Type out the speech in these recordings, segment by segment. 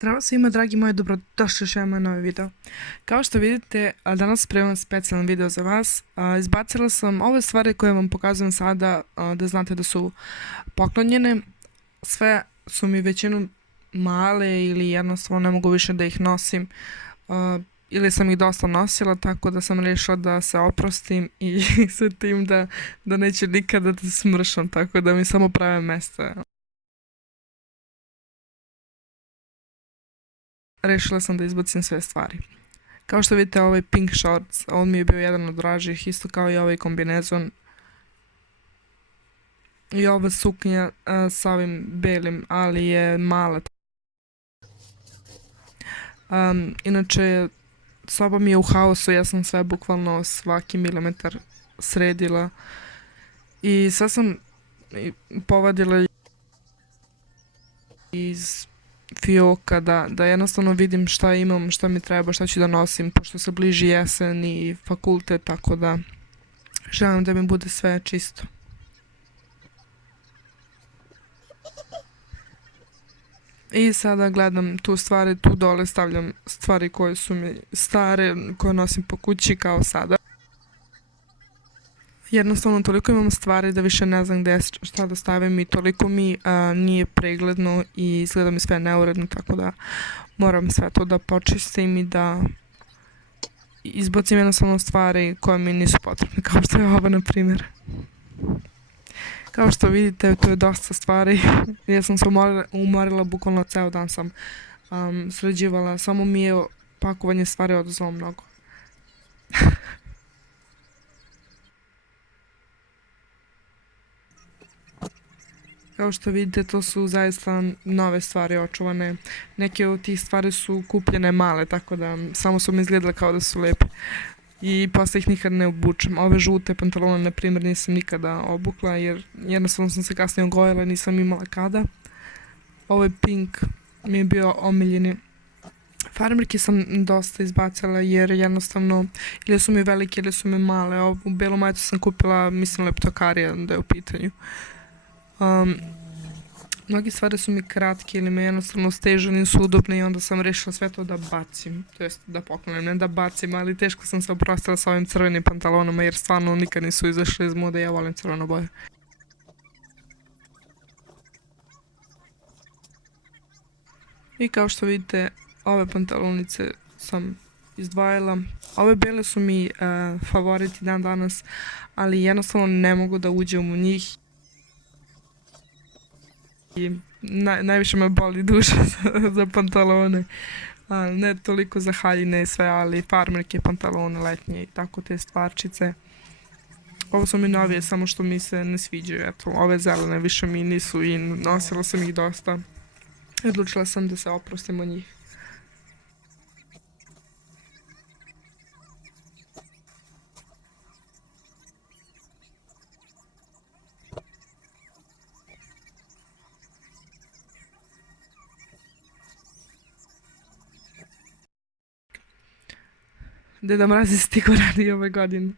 Zdravo svima, dragi moji, dobrodošli još jedan moj novi video. Kao što vidite, danas spremam specijalan video za vas. Izbacila sam ove stvari koje vam pokazujem sada, da znate da su poklonjene. Sve su mi većinom male ili jednostavno ne mogu više da ih nosim. Ili sam ih dosta nosila, tako da sam rešila da se oprostim i sa tim da neću nikada da smršam, tako da mi samo prave mesta. Rešila sam da izbacim sve stvari. Kao što vidite, ovaj pink shorts, on mi je bio jedan od dražih, isto kao i ovaj kombinezon. I ova suknja sa ovim belim, ali je mala. Inače, soba mi je u haosu, ja sam sve bukvalno svaki milimetar sredila. I sad sam povadila iz fioka da jednostavno vidim šta imam, šta mi treba, šta ću da nosim, pošto se bliži jesen i fakultet, tako da želim da mi bude sve čisto. I sada gledam tu stvari, tu dole stavljam stvari koje su mi stare, koje nosim po kući kao sada. Jednostavno toliko imam stvari da više ne znam gde šta da stavim i toliko mi nije pregledno i izgleda mi sve neuredno, tako da moram sve to da počistim i da izbacim jednostavno stvari koje mi nisu potrebne, kao što je ova na primjer. Kao što vidite, to je dosta stvari. Ja sam se umorila, bukvalno ceo dan sam sređivala, samo mi je pakovanje stvari oduzelo mnogo. Kao što vidite, to su zaista nove stvari očuvane. Neke od tih stvari su kupljene male, tako da samo su mi izgledale kao da su lepe. I posle ih nikad ne obučem. Ove žute pantalone, na primjer, nisam nikada obukla jer jednostavno sam se kasnije ogojila, nisam imala kada. Ovaj pink mi je bio omiljeni. Farmerke sam dosta izbacila jer jednostavno ili su mi velike ili su mi male. Ovu belu majicu sam kupila, mislim, Leptokarija da je u pitanju. Mnogi stvari su mi kratke ili me jednostavno stežu, nisu udobne i onda sam rešila sve to da bacim, to jest da poklonim, ne da bacim, ali teško sam se oprostila sa ovim crvenim pantalonama jer stvarno nikad nisu izašli iz mode, ja volim crveno boje. I kao što vidite, ove pantalonice sam izdvajala. Ove bele su mi favoriti dan danas, ali jednostavno ne mogu da uđem u njih. I najviše me boli duša za pantalone. Ne toliko za haljine i sve, ali farmerke, pantalone letnje i tako te stvarčice. Ovo su mi novije, samo što mi se ne sviđaju. Eto, ove zelene više mi nisu i nosila sam ih dosta. Odlučila sam da se oprostim od njih. Deda Mraz je stigo radi ove godine.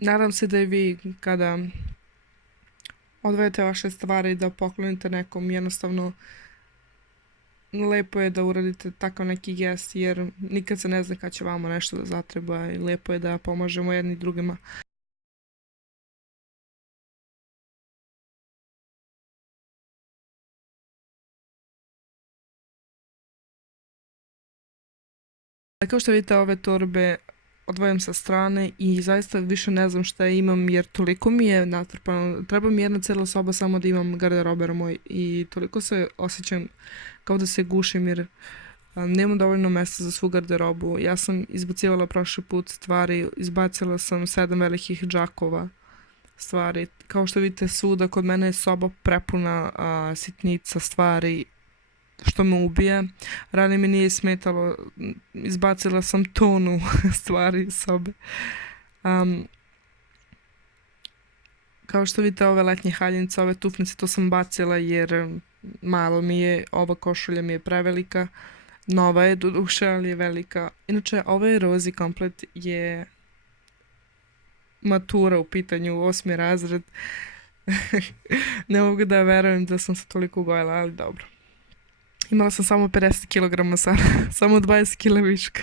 Nadam se da i vi kada odvajate vaše stvari da poklonite nekom, jednostavno lepo je da uradite takav neki gest jer nikad se ne zna kad će vama nešto da zatreba i lepo je da pomažemo jedni drugima. Kao što vidite, ove torbe odvojam sa strane i zaista više ne znam šta imam jer toliko mi je natrpano. Treba mi jedna cijela soba samo da imam garderober moj i toliko se osjećam kao da se gušim jer nemam dovoljno mesta za svu garderobu. Ja sam izbacivala prošli put stvari, izbacila sam 7 velikih džakova stvari. Kao što vidite, svuda kod mene je soba prepuna sitnica stvari, što me ubije. Ranije mi nije smetalo, izbacila sam tonu stvari iz sobe. Kao što vidite, ove letnje haljinice, ove tufnice, to sam bacila jer malo mi je, ova košulja mi je prevelika. Nova je do duše, ali je velika. Inače, ovaj rozi komplet je matura u pitanju, 8. razred. Ne mogu da verujem da sam se toliko ugojila, ali dobro. Imala sam samo 50 kilograma sad, samo 20 kila viška.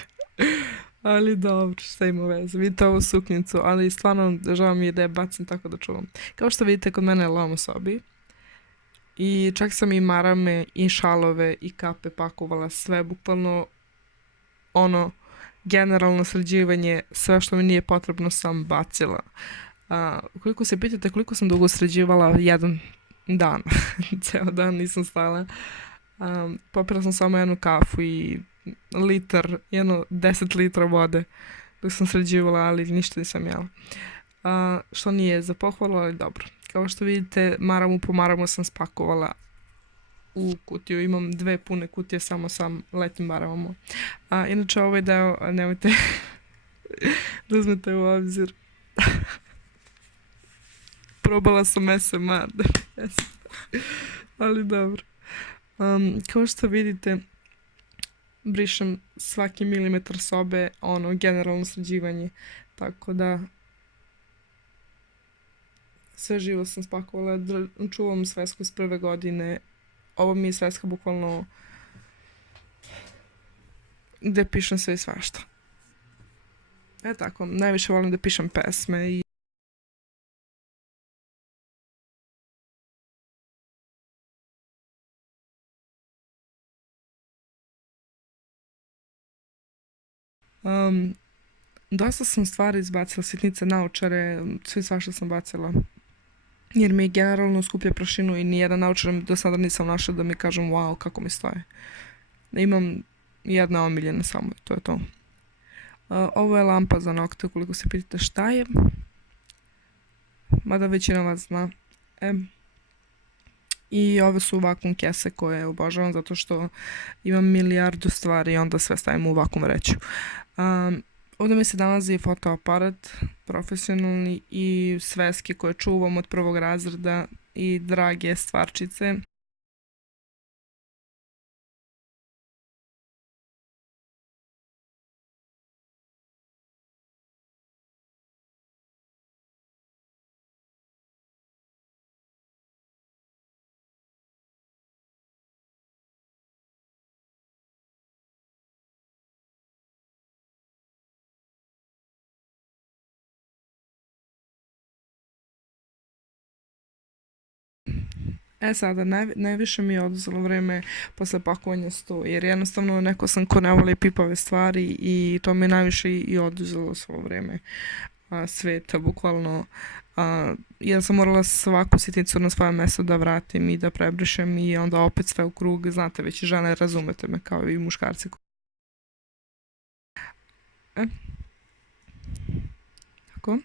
Ali dobro, šta ima veze. Vidite ovu suknjicu, ali stvarno žao mi je da je bacim tako da čuvam. Kao što vidite, kod mene je lom u sobi. I čak sam i marame, i šalove, i kape pakovala, sve bukvalno ono, generalno sređivanje, sve što mi nije potrebno sam bacila. Koliko se pitate koliko sam dugo sređivala, jedan dan, ceo dan nisam stala. Popila sam samo jednu kafu i litar, 10 litra vode dok sam sređivala, ali ništa nisam jela. Što nije za pohvalu, ali dobro. Kao što vidite, maramu po maramu sam spakovala u kutiju. Imam 2 pune kutije samo sa letnjim maramama. Inače, ovaj deo nemojte da uzmete u obzir. Probala sam SMA, ali dobro. Kao što vidite, brišem svaki milimetar sobe, generalno sređivanje, tako da sve živo sam spakovala, čuvam svesku iz prve godine, ovo mi je sveska bukvalno gde pišem sve i svašta. Tako, najviše volim da pišem pesme i dosta sam stvari izbacila, sitnice, naočare, sve svašta sam bacila. Jer mi generalno skuplja prašinu i nijedan naočar do sada nisam našla da mi kažem wow kako mi stoje. Imam jedna omiljena samo, to je to. Ovo je lampa za nokte, ukoliko se pitate šta je. Mada većina vas zna. I ove su vakum kese koje obožavam zato što imam milijardu stvari i onda sve stavim u vakum vreću. Ovdje mi se nalazi fotoaparat profesionalni i sveske koje čuvam od prvog razreda i drage stvarčice. Sada, najviše mi je oduzelo vreme posle pakovanja sto, jer jednostavno neko sam ko ne voli pipave stvari i to mi je najviše i oduzelo svo vreme sveta, bukvalno. Ja sam morala svaku sitnicu na svoje mesto da vratim i da prebrišem i onda opet sve u krug, znate, već i žene, razumete me, kao i muškarci. Tako.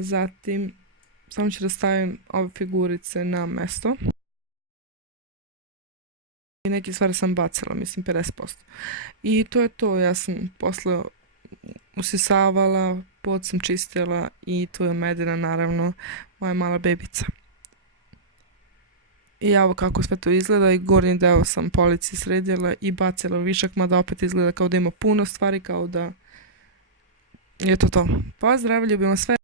Zatim, samo ću da stavim ove figurice na mesto. I neke stvari sam bacila, mislim 50%. I to je to, ja sam posle usisavala, pod sam čistila i tu je Medina, naravno, moja mala bebica. I evo kako sve to izgleda i gornji deo sam polici sredila i bacila višak, mada opet izgleda kao da ima puno stvari, kao da je to to. Pozdrav, ljubimo sve.